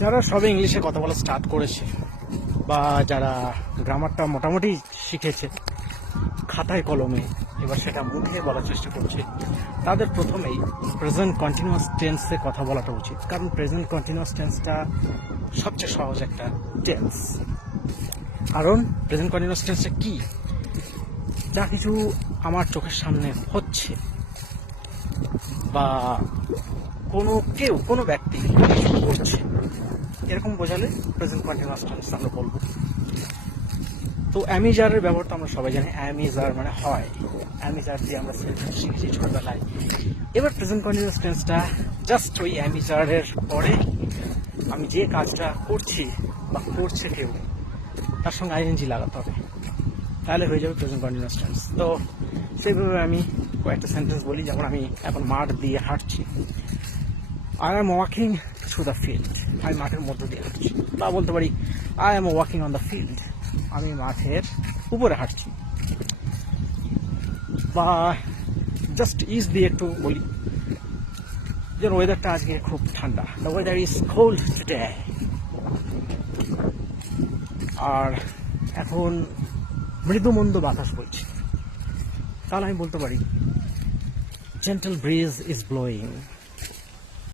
যারা সবে ইংলিশে কথা বলা স্টার্ট করেছে বা যারা গ্রামারটা মোটামুটি শিখেছে খাতায় কলমে, এবার সেটা মুখে বলার চেষ্টা করছে, তাদের প্রথমেই প্রেজেন্ট কন্টিনিউয়াস টেন্সে কথা বলাটা উচিত। কারণ প্রেজেন্ট কন্টিনিউয়াস টেন্সটা সবচেয়ে সহজ একটা টেন্স। কারণ প্রেজেন্ট কন্টিনিউয়াস টেন্সটা কি, যা কিছু আমার চোখের সামনে হচ্ছে বা কোনো ব্যক্তি কিছু করছে, এরকম বোঝালে প্রেজেন্ট কন্টিনিউয়াস টেন্স আমরা বলবো। তো অ্যামিজারের ব্যবহার তো আমরা সবাই জানি, অ্যামিজার মানে হয়, অ্যামিজার দিয়ে আমরা সেন্টেন্স শিখেছি ছোটবেলায়। এবার প্রেজেন্ট কন্টিনিউয়াস টেন্সটা জাস্ট ওই অ্যামিজারের পরে আমি যে কাজটা করছি বা করছে কেউ, তার সঙ্গে আইএনজি লাগাতে হবে, তাহলে হয়ে যাবে প্রেজেন্ট কন্টিনিউয়াস টেন্স। তো সেইভাবে আমি কয়েকটা সেন্টেন্স বলি। যেমন আমি এখন মাঠ দিয়ে হাঁটছি, I am walking through the field, আমি মাঠের মধ্য দিয়ে হাঁটছি। বা বলতে পারি I am walking on the field, আমি মাঠের উপরে হাঁটছি। বা জাস্ট ইজ দিয়ে একটু বলি, যেন ওয়েদারটা আজকে খুব ঠান্ডা, the weather is cold today. আর এখন মৃদুমন্দ বাতাস বইছে, তাহলে আমি বলতে পারি জেন্টল ব্রিজ ইজ ব্লোয়িং।